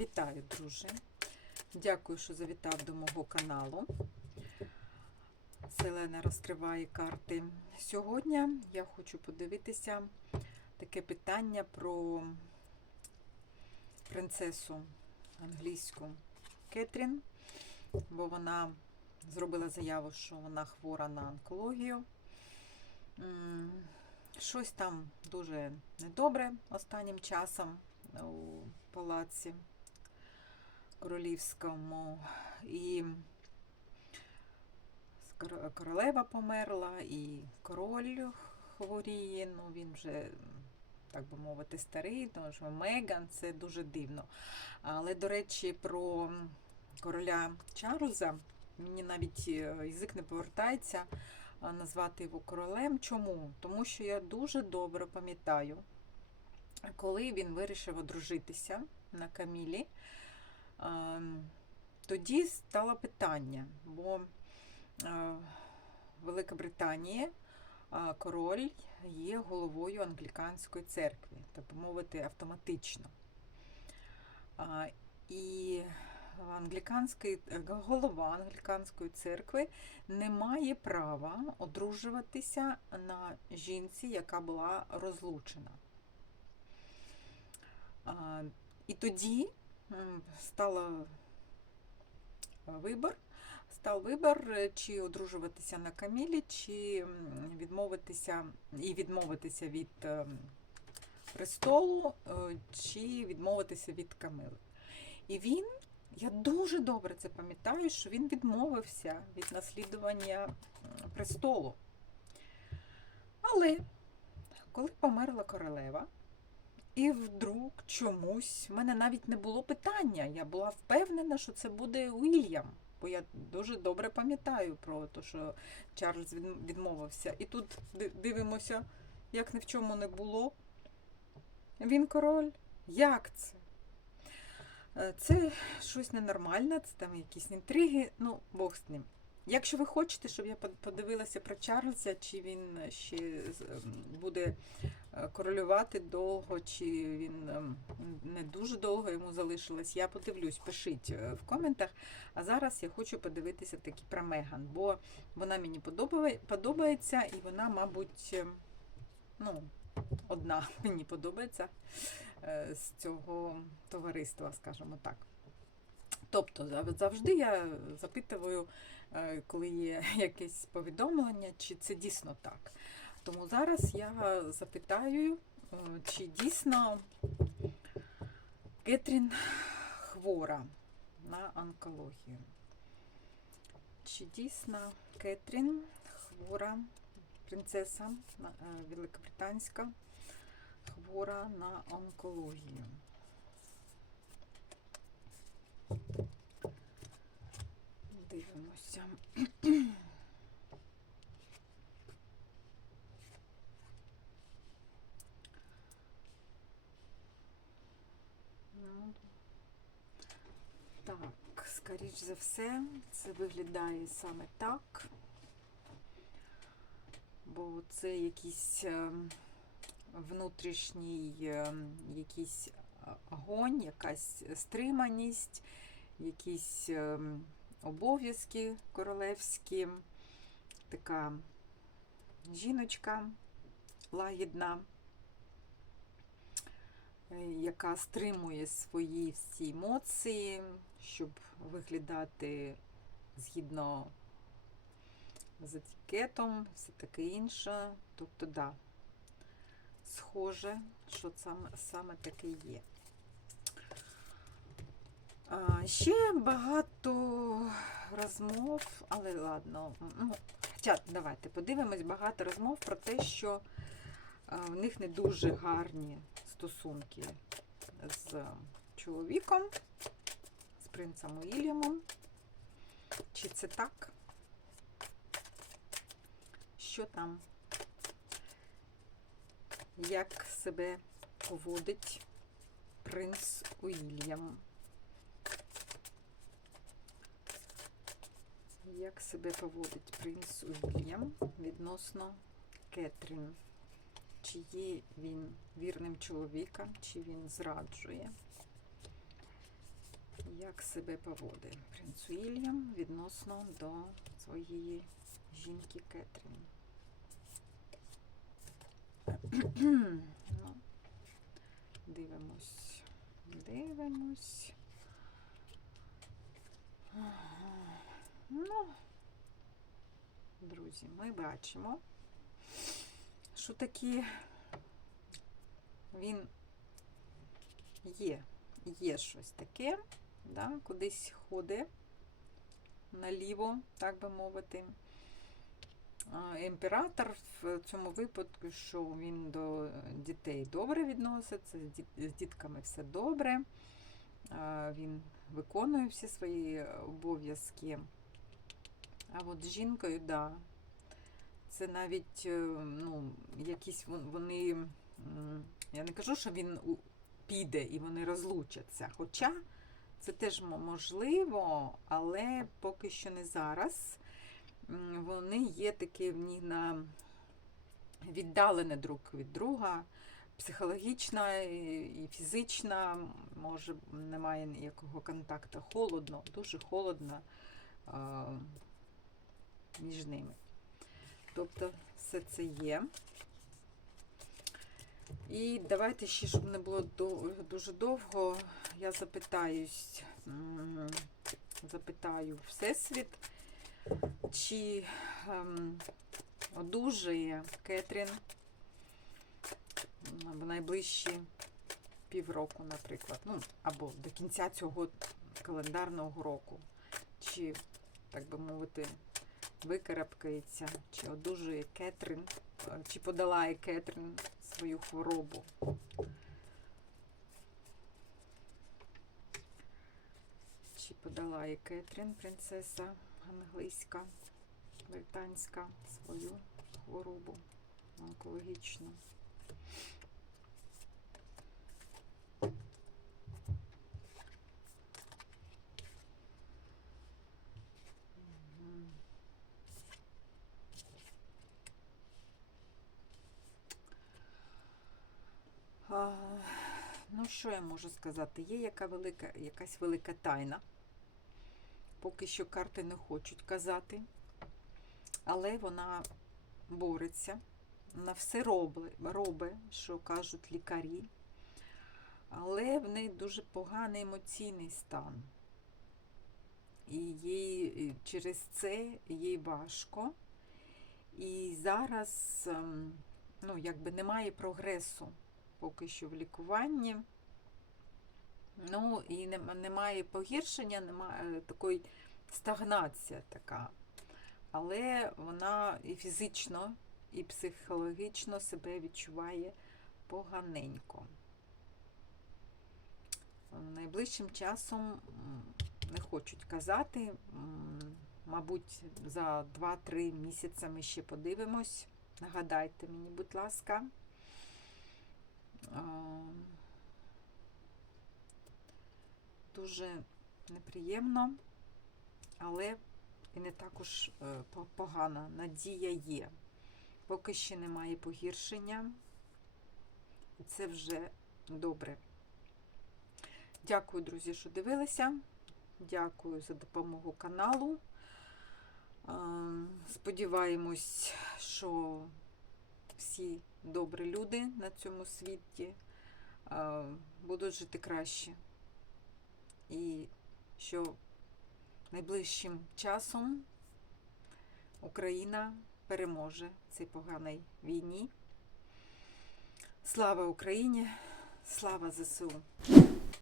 Вітаю, друже. Дякую, що завітав до мого каналу. Селена розкриває карти. Сьогодні я хочу подивитися таке питання про принцесу англійську Кетрін, бо вона зробила заяву, що вона хвора на онкологію. Щось там дуже недобре останнім часом у палаці королівському. І королева померла, і король хворіє. Ну, він вже, так би мовити, старий, тому що Меган це дуже дивно. Але, до речі, про короля Чарльза мені навіть е, язик не повертається назвати його королем. Чому? Тому що я дуже добре пам'ятаю, коли він вирішив одружитися на Камілі, тоді стало питання, бо е, Велика Британія е, король є головою англіканської церкви, так би мовити, автоматично. І англіканський, е, голова англіканської церкви не має права одружуватися на жінці, яка була розлучена. І тоді м, стало вибір, став вибір, е, чи одружуватися на Камілі, чи відмовитися і відмовитися від е, престолу, е, чи відмовитися від Камили. І він, я дуже добре це пам'ятаю, що він відмовився від наслідування престолу. Але коли померла королева, і вдруг чомусь в мене навіть не було питання. Я була впевнена, що це буде Уільям. Бо я дуже добре пам'ятаю про те, що Чарльз відмовився. І тут дивимося, як ні в чому не було. Він король. Як це? Е, Це щось ненормальне, це там якісь інтриги, ну, Бог з ним. Якщо ви хочете, щоб я подивилася про Чарльза, чи він ще ем, буде королювати довго, чи він ем, не дуже довго йому залишилось, я подивлюсь, пишіть е, в коментах. А зараз я хочу подивитися таки про Меган, бо вона мені подобається, і вона, мабуть, ну, одна мені подобається е, з цього товариства, скажімо так. Тобто завжди я запитую, е, коли є якесь повідомлення, чи це дійсно так. Тому зараз я запитаю, е, чи дійсно Кетрін хвора на онкологію. Чи дійсно Кетрін хвора, принцеса е, Великобританська, хвора на онкологію? Дивимося. Ну, Так, скоріш за все, це виглядає саме так. Бо це якийсь е, внутрішній е, якийсь а- огонь, якась стриманість, якісь е, обов'язки королевські, така жіночка лагідна, е, яка стримує свої всі емоції, щоб виглядати згідно з етикетом, все таке інше. Тобто, да, схоже, що саме, саме таке є. А, ще багато розмов, але ладно. Ну, хоча, давайте подивимось багато розмов про те, що в них не дуже гарні стосунки з чоловіком, принцем Уільямом. Чи це так? Що там? Як себе поводить принц Уільям? Як себе поводить принц Уільям відносно Кетрін? Чи є він вірним чоловіком, чи він зраджує? Як себе поводить принц Уільям відносно до своєї жінки Кетрін. ну, дивимось, дивимось. Ну, друзі, ми бачимо, що такі він є, є щось таке, да, кудись ходить наліво, так би мовити. Імператор в цьому випадку, що він до дітей добре відноситься, з дітками все добре, він виконує всі свої обов'язки. А от з жінкою. Да, це навіть е, ну, якісь вони. Я не кажу, що він піде і вони розлучаться. Хоча це теж можливо, але поки що не зараз. Вони є такі в них на віддалене друг від друга, психологічна і фізична, може, немає ніякого контакту. Холодно, дуже холодно між ними. Тобто все це є. І давайте ще, щоб не було дуже довго, я запитаюсь, запитаю Всесвіт, чи ем, одужає Кетрін в найближчі півроку, наприклад, ну, або до кінця цього календарного року, чи, так би мовити, викарабкається, чи одужує Кетрін, чи подолає Кетрін свою хворобу. Чи подала і Кетрін, принцеса англійська, британська, свою хворобу онкологічну. Мгм. А, ну, що я можу сказати? Є яка велика, якась велика тайна. Поки що карти не хочуть казати, але вона бореться, вона все робить, робить, що кажуть лікарі, але в неї дуже поганий емоційний стан. І їй через це їй важко. І зараз ем, ну, якби немає прогресу поки що в лікуванні. Ну, і немає погіршення, немає такої стагнація така. Але вона і фізично, і психологічно себе відчуває поганенько. Найближчим часом не хочуть казати. Мабуть, за 2-3 місяці ми ще подивимось. Нагадайте мені, будь ласка. Дуже неприємно, але і не також е, погано. Надія є. Поки ще немає погіршення, і це вже добре. Дякую, друзі, що дивилися. Дякую за допомогу каналу. Ем, Сподіваємось, що всі добрі люди на цьому світі будуть жити краще. І що найближчим часом Україна переможе цій поганій війні. Слава Україні! Слава ЗСУ!